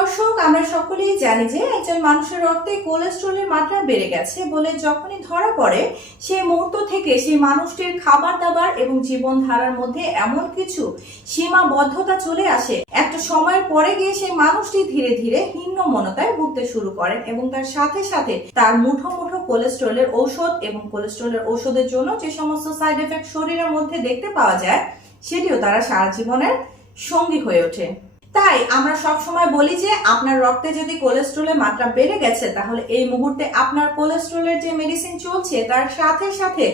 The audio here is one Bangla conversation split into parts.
দর্শক, আমরা সকলেই জানি যে একজন মানুষের রক্তে কোলেস্টেরলের মাত্রা বেড়ে গেছে বলে যখনই ধরা পড়ে সেই মুহূর্ত থেকে সেই মানুষটির খাবার দাবার এবং জীবনধারার মধ্যে এমন কিছু সীমাবদ্ধতা চলে আসে, একটা সময়ের পরে গিয়ে সেই মানুষটি ধীরে ধীরে হীনমন্যতায় ভুগতে শুরু করেন এবং তার সাথে সাথে তার মুঠো মুঠো কোলেস্টেরলের ঔষধ এবং কোলেস্টেরলের ঔষধের জন্য যে সমস্ত সাইড এফেক্ট শরীরের মধ্যে দেখতে পাওয়া যায় সেটিও তারা সারা জীবনের সঙ্গী হয়ে ওঠে। তাই আমরা সব সময় বলি যে আপনার রক্তে যদি কোলেস্টেরলের মাত্রা বেড়ে গেছে তাহলে এই মুহূর্তে আপনার কোলেস্টেরলের যে মেডিসিন চলছে তার সাথে সাথে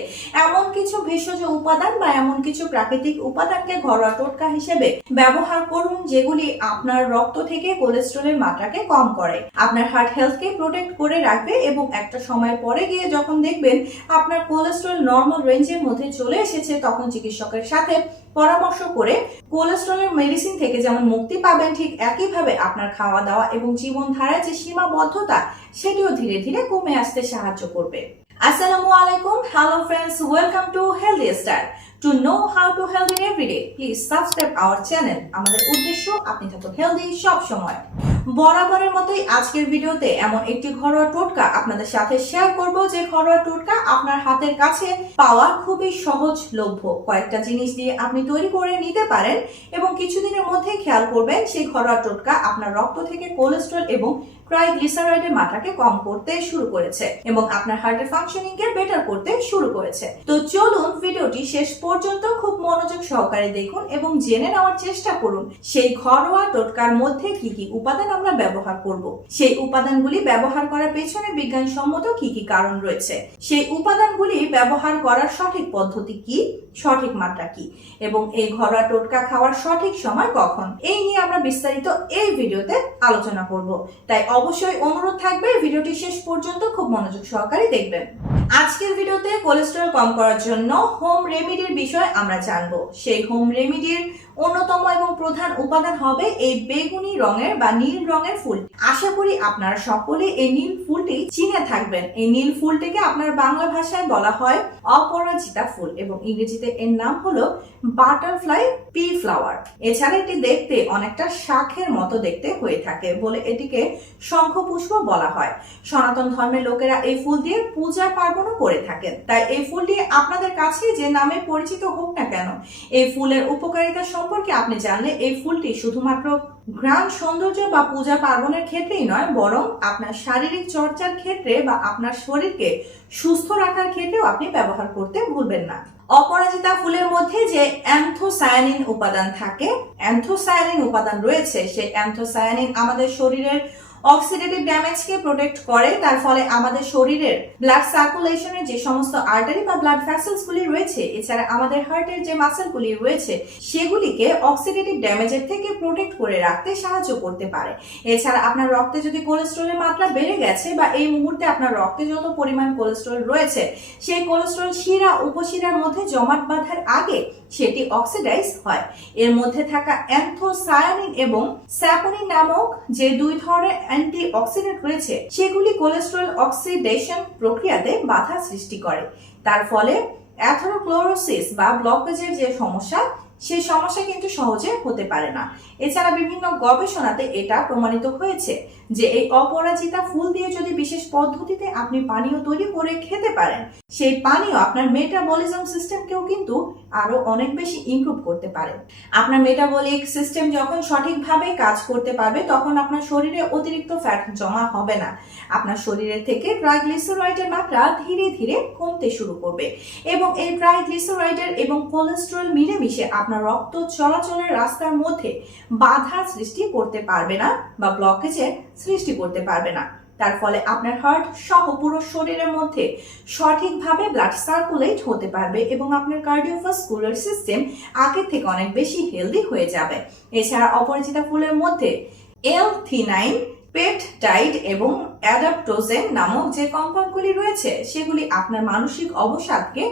এমন কিছু ভেষজ উপাদান বা এমন কিছু প্রাকৃতিক উপাদানকে ঘরোয়া টোটকা হিসেবে ব্যবহার করুন যেগুলি আপনার রক্ত থেকে কোলেস্টেরলের মাত্রাকে কম করে, আপনার হার্ট হেলথকে প্রোটেক্ট করে রাখবে এবং একটা সময়ের পরে গিয়ে যখন দেখবেন আপনার কোলেস্টেরল নর্মাল রেঞ্জের মধ্যে চলে এসেছে তখন চিকিৎসকের সাথে পরামর্শ করে কোলেস্টেরলের মেডিসিন থেকে যেমন মুক্তি পাবেন ঠিক একইভাবে আপনার খাওয়া দাওয়া এবং জীবনধারার যে সীমাবদ্ধতা সেটিও ধীরে ধীরে কমে আসতে সাহায্য করবে। আসসালামু আলাইকুম, hello friends, welcome to healthy star. To know how to healthy every day, please subscribe our channel. আমাদের উদ্দেশ্য আপনি থাকুন হেলদি সব সময়। বরাবরের মতোই আজকের ভিডিওতে এমন একটি ঘরোয়া টোটকা আপনাদের সাথে শেয়ার করব যে ঘরোয়া টোটকা আপনার হাতের কাছে পাওয়া খুবই সহজলভ্য। কয়েকটা জিনিস দিয়ে আপনি তৈরি করে নিতে পারেন এবং কিছুদিনের মধ্যে খেয়াল করবেন সেই ঘরোয়া টোটকা আপনার রক্ত থেকে কোলেস্টেরল এবং ট্রাইগ্লিসারাইডের মাত্রাকে কম করতে শুরু করেছে এবং আপনার হার্টের ফাংশনিং কে বেটার করতে শুরু করেছে। তো চলুন ভিডিওটি শেষ পর্যন্ত খুব মনোযোগ সহকারে দেখুন এবং জেনে নেওয়ার চেষ্টা করুন সেই ঘরোয়া টোটকার মধ্যে কি কি উপাদান আমরা ব্যবহার করব, সেই উপাদানগুলি ব্যবহার করার পেছনে বিজ্ঞানসম্মত কি কি কারণ রয়েছে, সেই উপাদানগুলি ব্যবহার করার সঠিক পদ্ধতি কি, সঠিক মাত্রা কি এবং এই ঘরোয়া টোটকা খাওয়ার সঠিক সময় কখন, এই নিয়ে আমরা বিস্তারিত এই ভিডিওতে আলোচনা করব। তাই অবশ্যই অনুরোধ থাকবে ভিডিওটি শেষ পর্যন্ত খুব মনোযোগ সহকারে দেখবেন। আজকের ভিডিওতে কোলেস্টেরল কম করার জন্য হোম রেমেডির বিষয় আমরা জানবো। সেই হোম রেমেডির অন্যতম এবং প্রধান উপাদান হবে এই বেগুনি রঙের বা নীল রঙের ফুল। আশা করি আপনারা সকলে এই নীল ফুলটি চিনে থাকবেন। এই নীল ফুলটিকে আপনার বাংলা ভাষায় বলা হয় অপরাজিতা ফুল এবং ইংরেজিতে এর নাম হলো বাটারফ্লাই পি ফ্লাওয়ার। এছাড়া এটি দেখতে অনেকটা শাখের মতো দেখতে হয়ে থাকে বলে এটিকে শঙ্খপুষ্প বলা হয়। সনাতন ধর্মের লোকেরা এই ফুল দিয়ে পূজা পার্বণও করে থাকেন। তাই এই ফুলটি আপনাদের কাছে যে নামে পরিচিত হোক না কেন, এই ফুলের উপকারিতা সম্পর্কে আপনি জানলে এই ফুলটি শুধুমাত্র ঘ্রাণ সৌন্দর্য বা পূজা পার্বণের ক্ষেত্রেই নয় বরং আপনার শারীরিক চর্চার ক্ষেত্রে বা আপনার শরীরকে সুস্থ রাখার ক্ষেত্রেও আপনি ব্যবহার করতে ভুলবেন না। অপরাজিতা ফুলের মধ্যে যে অ্যান্থোসায়ানিন উপাদান থাকে, অ্যান্থোসায়ানিন উপাদান রয়েছে, সেই অ্যান্থোসায়ানিন আমাদের শরীরের অক্সিডেটিভ ড্যামেজকে প্রোটেক্ট করে। তার ফলে আমাদের শরীরের ব্লাড সার্কুলেশনের যে সমস্ত আর্টারি বা ব্লাড ভেসেলস গুলি রয়েছে, এছাড়া আমাদের হার্টের যে মাসেল গুলি রয়েছে সেগুলিকে অক্সিডেটিভ ড্যামেজের থেকে প্রোটেক্ট করে রাখতে সাহায্য করতে পারে। এছাড়া আপনার রক্তে যদি কোলেস্টেরলের মাত্রা বেড়ে গেছে বা এই মুহূর্তে আপনার রক্তে যত পরিমাণ কোলেস্টেরল রয়েছে সেই কোলেস্টেরল শিরা উপশিরার মধ্যে জমাট বাঁধার আগে সেটি অক্সিডাইজ হয়। এর মধ্যে থাকা অ্যান্থোসায়ানিন এবং স্যাপোনিন নামক যে দুই ধরনের অ্যান্টি অক্সিডেন্ট রয়েছে সেগুলি কোলেস্টেরল অক্সিডেশন প্রক্রিয়াতে বাধা সৃষ্টি করে। তার ফলে অ্যাথেরোক্লোরোসিস বা ব্লকেজের যে সমস্যা সেই সমস্যা কিন্তু সহজে হতে পারে না। এছাড়া বিভিন্ন গবেষণাতে এটা প্রমাণিত হয়েছে যে এই অপরাজিতা ফুল দিয়ে যদি বিশেষ পদ্ধতিতে আপনি পানীয় তৈরি করে খেতে পারেন সেই পানীয় আপনার মেটাবলিজম সিস্টেমকেও কিন্তু আরো অনেক বেশি ইমপ্রুভ করতে পারে। আপনার মেটাবলিক সিস্টেম যখন সঠিকভাবে কাজ করতে পারবে তখন আপনার শরীরে অতিরিক্ত ফ্যাট জমা হবে না, আপনার শরীরের থেকে ট্রাইগ্লিসারাইডের মাত্রা ধীরে ধীরে কমতে শুরু করবে এবং এই ট্রাইগ্লিসারাইডের এবং কোলেস্টেরল মিলেমিশে আপনার রক্ত চলাচলের রাস্তার মধ্যে বাধা সৃষ্টি করতে পারবে না বা ব্লকেজের সৃষ্টি করতে পারবে না। তার ফলে আপনার হার্ট সহ পুরো শরীরের মধ্যে সঠিকভাবে ব্লাড সার্কুলেট হতে পারবে এবং আপনার কার্ডিওভাস্কুলার সিস্টেম আগের থেকে অনেক বেশি হেলদি হয়ে যাবে। এছাড়া অপরাজিতা ফুলের মধ্যে L-theanine, পেপটাইড এবং অ্যাডাপটোজেন নামক যে কম্পাউন্ডগুলি রয়েছে সেগুলি আপনার মানসিক অবসাদকে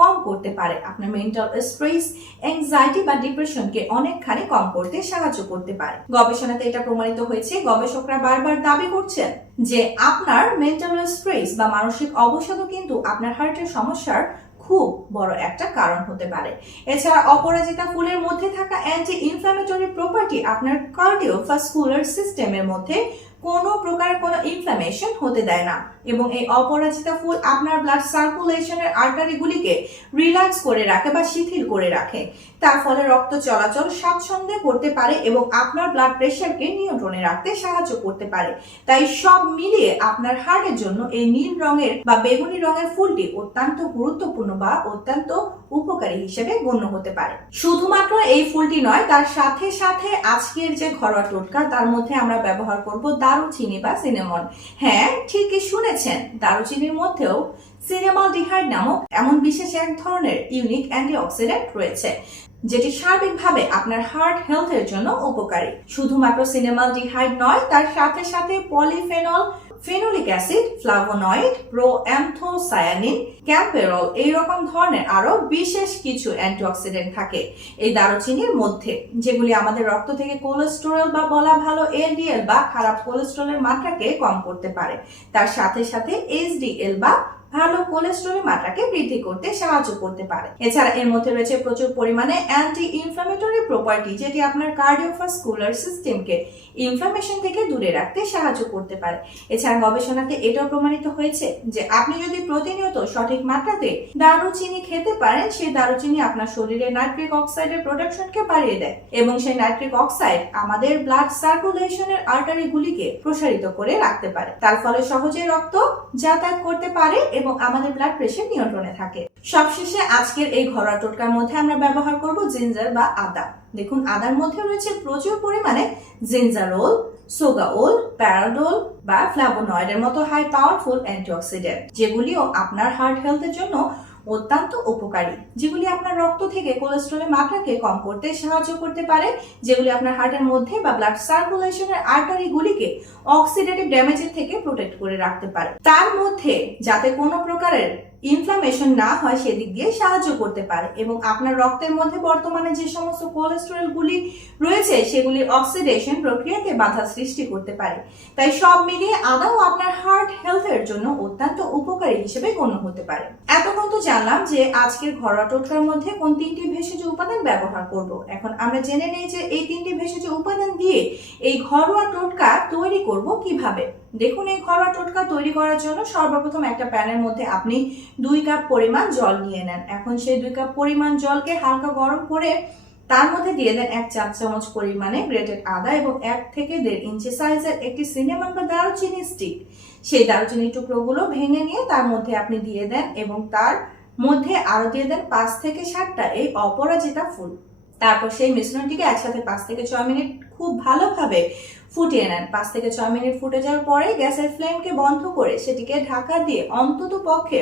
কম করতে পারে, আপনার মেন্টাল স্ট্রেস, অ্যাংজাইটি বা ডিপ্রেশনকে অনেকখানি কম করতে সাহায্য করতে পারে। গবেষণাতে এটা প্রমাণিত হয়েছে, গবেষকরা বারবার দাবি করছেন যে আপনার মেন্টাল স্ট্রেস বা মানসিক অবসাদও কিন্তু আপনার হার্টের সমস্যার খুব বড় একটা কারণ হতে পারে। এছাড়া অপরাজিতা ফুলের মধ্যে থাকা অ্যান্টি ইনফ্ল্যামেটরি প্রপার্টি আপনার কার্ডিওভাস্কুলার সিস্টেমের মধ্যে কোনো প্রকারের কোনো ইনফ্লামেশন হতে দেয় না, এবং এই অপরাজিতা ফুল আপনার ব্লাড সার্কুলেশনের আর্টারিগুলিকে রিল্যাক্স করে রাখে বা শিথিল করে রাখে। তার ফলে রক্ত চলাচল স্বাচ্ছন্দ্যে করতে পারে এবং আপনার ব্লাড প্রেশারকে নিয়ন্ত্রণে রাখতে সাহায্য করতে পারে। তাই সব মিলিয়ে আপনার হার্টের জন্য এই নীল রঙের বা বেগুনি রঙের ফুলটি অত্যন্ত গুরুত্বপূর্ণ বা অত্যন্ত উপকারী হিসেবে গণ্য হতে পারে। শুধুমাত্র এই ফুলটি নয়, তার সাথে সাথে আজকের যে ঘরোয়া টোটকা তার মধ্যে আমরা ব্যবহার করব দারুচিনি বা সিনেমন। হ্যাঁ, ঠিকই শুনেছেন, দারুচিনির মধ্যেও সিনেমালডিহাইড নামক এমন বিশেষ এক ধরনের ইউনিক অ্যান্টিঅক্সিডেন্ট রয়েছে যেটি সার্বিকভাবে আপনার হার্ট হেলথের জন্য উপকারী। শুধুমাত্র সিনেমালডিহাইড নয়, তার সাথে সাথে পলিফেনল, ফেনোলিক অ্যাসিড, ফ্লাভোনয়েড, প্রোঅ্যান্থোসায়ানিন, ক্যাম্পেরল এইরকম ধরনের আরো বিশেষ কিছু অ্যান্টিঅক্সিডেন্ট থাকে এই দারুচিনির মধ্যে, যেগুলি আমাদের রক্ত থেকে কোলেস্টেরল বা বলা ভালো এলডিএল বা খারাপ কোলেস্টেরলের মাত্রাকে কম করতে পারে। তার সাথে সাথে এইচডিএল বা ভালো কোলেস্টেরলের মাত্রাকে বৃদ্ধি করতে সাহায্য করতে পারে। এছাড়া এর মধ্যে রয়েছে প্রচুর পরিমাণে অ্যান্টি ইনফ্ল্যামেটরি প্রপার্টি, যেটি আপনার কার্ডিওভাস্কুলার সিস্টেমকে ইনফ্লামেশন থেকে দূরে রাখতে সাহায্য করতে পারে। এছাড়া গবেষণাতে এটাও প্রমাণিত হয়েছে যে আপনি যদি প্রতিনিয়ত সঠিক মাত্রাতে দারুচিনি খেতে পারেন, সেই দারুচিনি আপনার শরীরে নাইট্রিক অক্সাইডের প্রোডাকশনকে বাড়িয়ে দেয় এবং সেই নাইট্রিক অক্সাইড আমাদের ব্লাড সার্কুলেশনের আর্টারিগুলিকে প্রসারিত করে রাখতে পারে। তার ফলে সহজে রক্ত যাতায়াত করতে পারে এবং আমাদের ব্লাড প্রেশার নিয়ন্ত্রণে থাকে। সবশেষে আজকের এই ঘরোয়া টোটকার মধ্যে আমরা ব্যবহার করব জিঞ্জার বা আদা। দেখুন, আদার মধ্যে রয়েছে প্রচুর পরিমাণে জিঞ্জারোল, সোগাওল, প্যারাডোল বা ফ্লাভোনয়েডের মতো হাই পাওয়ারফুল অ্যান্টিঅক্সিডেন্ট, যেগুলিও আপনার হার্ট হেলথের জন্য অত্যন্ত উপকারী, যেগুলি আপনার রক্ত থেকে কোলেস্টেরলের মাত্রাকে কম করতে সাহায্য করতে পারে, যেগুলি আপনার হার্টের মধ্যে বা ব্লাড সার্কুলেশনের আর্টারিগুলিকে অক্সিডেটিভ ড্যামেজের থেকে প্রোটেক্ট করে রাখতে পারে। তার মধ্যে যাতে কোনো প্রকারের ইনফ্লামেশন না হয় সেদিক দিয়ে সাহায্য করতে পারে এবং আপনার রক্তের মধ্যে বর্তমানে যে সমস্ত কোলেস্টেরল গুলি রয়েছে সেগুলি অক্সিডেশন প্রক্রিয়াতে বাধা সৃষ্টি করতে পারে। তাই সব মিলিয়ে আদাও আপনার হার্ট হেলথের জন্য অত্যন্ত উপকারী হিসেবে গণ্য হতে পারে। এতক্ষণ তো জানলাম যে আজকের ঘরোয়া টোটকার মধ্যে কোন তিনটি ভেষজ উপাদান ব্যবহার করব। এখন আমরা জেনে নেই যে এই তিনটি ভেষজ উপাদান দিয়ে এই ঘরোয়া টোটকা তৈরি করব কিভাবে। দেখুন, এই ঘরোয়া টোটকা তৈরি করার জন্য সর্বপ্রথম একটা প্যানের মধ্যে আপনি 2 কাপ পরিমাণ জল নিয়ে নেন। এখন সেই 2 কাপ পরিমাণ জলকে হালকা গরম করে তার মধ্যে দিয়ে দেন 1 চা চামচ পরিমাণে গ্রেটেড আদা এবং 1 থেকে 1.5 ইঞ্চি সাইজের একটি সিনেমন বা দারুচিনি স্টিক। সেই দারুচিনি টুকরোগুলো ভেঙে নিয়ে তার মধ্যে আপনি দিয়ে দেন এবং তার মধ্যে আরো দিয়ে দেন 5 থেকে 7টা এই অপরাজিতা ফুল। তারপর সেই মিশ্রণটিকে একসাথে 5 থেকে 6 মিনিট খুব ভালোভাবে ফুটিয়ে নেন। 5 থেকে 6 মিনিট ফুটে যাওয়ার পরে গ্যাসের ফ্লেমকে বন্ধ করে সেটিকে ঢাকা দিয়ে অন্তত পক্ষে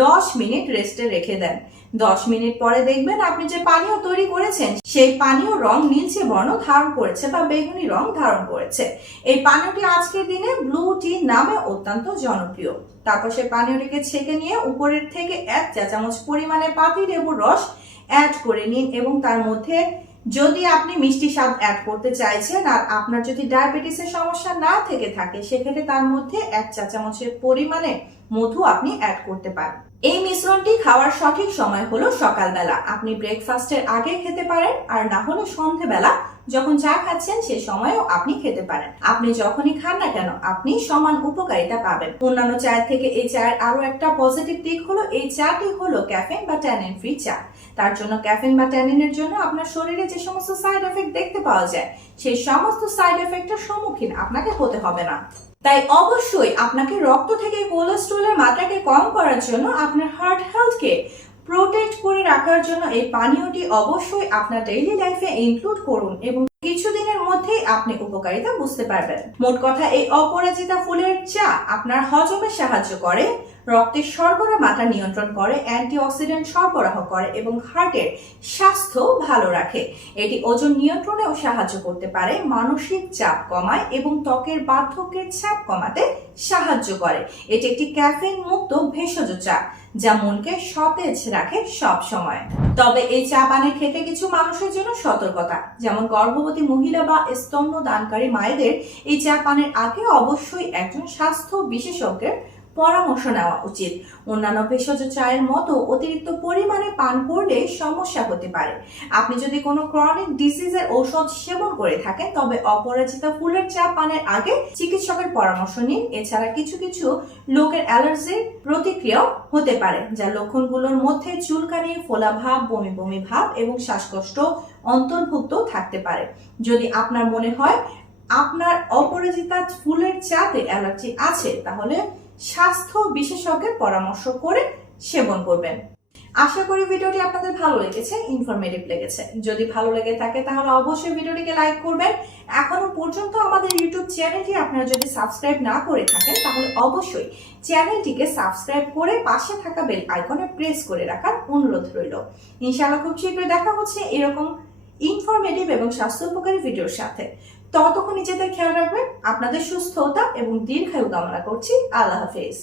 10 মিনিট রেস্টে রেখে দেন। 10 মিনিট পরে দেখবেন আপনি যে পানীয় তৈরি করেছেন সেই পানীয় রং নীলচে বর্ণ ধারণ করেছে বা বেগুনি রং ধারণ করেছে। এই পানীয়টি আজকের দিনে ব্লু টি নামে অত্যন্ত জনপ্রিয়। তারপর সেই পানীয়টিকে ছেঁকে নিয়ে উপরের থেকে 1 চা চামচ পরিমাণে পাতিলেবুর রস অ্যাড করে নিন এবং তার মধ্যে যদি আপনি মিষ্টি স্বাদ অ্যাড করতে চাইছেন আর আপনার যদি ডায়াবেটিসের সমস্যা না থেকে থাকে সেক্ষেত্রে তার মধ্যে 1 চা চামচের পরিমাণে মধু আপনি অ্যাড করতে পারেন। এই মিশ্রণটি খাওয়ার সঠিক সময় হলো সকালবেলা। আপনি ব্রেকফাস্টের আগে খেতে পারেন, আর না হলে সন্ধ্যাবেলা যখন চা খাচ্ছেন সে সময়ও আপনি খেতে পারেন। আপনি যখনই খান না কেন আপনি সমান উপকারিতা পাবেন। অন্যান্য চায়ের থেকে এই চায়ের আরো একটা পজিটিভ দিক হলো এই চাটি হলো ক্যাফেইন বা ট্যানিন ফ্রি চা। তার জন্য ক্যাফেইন বা ট্যানিনের জন্য আপনার শরীরে যে সমস্ত সাইড এফেক্ট দেখতে পাওয়া যায় সেই সমস্ত সাইড এফেক্টের সম্মুখীন আপনাকে হতে হবে না। তাই অবশ্যই আপনাকে রক্ত থেকে কোলেস্টেরলের মাত্রাকে কম করার জন্য আপনার হার্ট হেলথকে প্রোটেক্ট করে রাখার জন্য এই পানীয়টি অবশ্যই আপনার ডেইলি লাইফে ইনক্লুড করুন এবং কিছুদিনের মধ্যেই আপনি উপকারিতা বুঝতে পারবেন। মোট কথা, এই অপরাজিতা ফুলের চা আপনার হজমে সাহায্য করে, রক্তের শর্করা মাত্রা নিয়ন্ত্রণ করে, অ্যান্টিঅক্সিডেন্ট সরবরাহ করে এবং হার্টের স্বাস্থ্য ভালো রাখে। এটি ওজন নিয়ন্ত্রণেও সাহায্য করতে পারে, মানসিক চাপ কমায় এবং ত্বকের বার্ধক্যের চাপ কমাতে সাহায্য করে। এটি একটি ক্যাফেইন মুক্ত ভেষজ চা যা মনকে সতেজ রাখে সব সময়। তবে এই চা পানের ক্ষেত্রে কিছু মানুষের জন্য সতর্কতা, যেমন গর্ভবতী মহিলা বা স্তন্যদানকারী মায়েদের এই চা পানের আগে অবশ্যই একজন স্বাস্থ্য বিশেষজ্ঞের পরামর্শ নেওয়া উচিত। অন্যান্য ভেষজ চায়ের মতো অতিরিক্ত পরিমাণে পান করলে সমস্যা হতে পারে। আপনি যদি কোনো ক্রনিক ডিজিজের ঔষধ সেবন করে থাকেন তবে অপরাজিতা ফুলের চা পানের আগে চিকিৎসকের পরামর্শ নিন। এছাড়া কিছু কিছু লোকের অ্যালার্জির প্রতিক্রিয়াও হতে পারে, যার লক্ষণগুলোর মধ্যে চুলকানি, ফোলা ভাব, বমি বমি ভাব এবং শ্বাসকষ্ট অন্তর্ভুক্ত থাকতে পারে। যদি আপনার মনে হয় আপনার অপরাজিতা ফুলের চাতে অ্যালার্জি আছে তাহলে স্বাস্থ্য বিশেষজ্ঞের পরামর্শ করে সেবন করবেন। আশা করি ভিডিওটি আপনাদের ভালো লেগেছে, ইনফরমেটিভ লেগেছে। যদি ভালো লেগে থাকে তাহলে অবশ্যই ভিডিওটিকে লাইক করবেন। এখনো পর্যন্ত আমাদের ইউটিউব চ্যানেলটি আপনারা যদি সাবস্ক্রাইব না করে থাকেন তাহলে অবশ্যই চ্যানেলটিকে সাবস্ক্রাইব করে পাশে থাকা বেল আইকনে প্রেস করে রাখার অনুরোধ রইল। ইনশাআল্লাহ খুব শীঘ্রই দেখা হচ্ছে এরকম ইনফরমেটিভ এবং স্বাস্থ্য উপকারী ভিডিওর সাথে। ততক্ষণ নিজেদের খেয়াল রাখবেন। আপনাদের সুস্থতা এবং দীর্ঘায়ু কামনা করছি। আল্লাহ হাফেজ।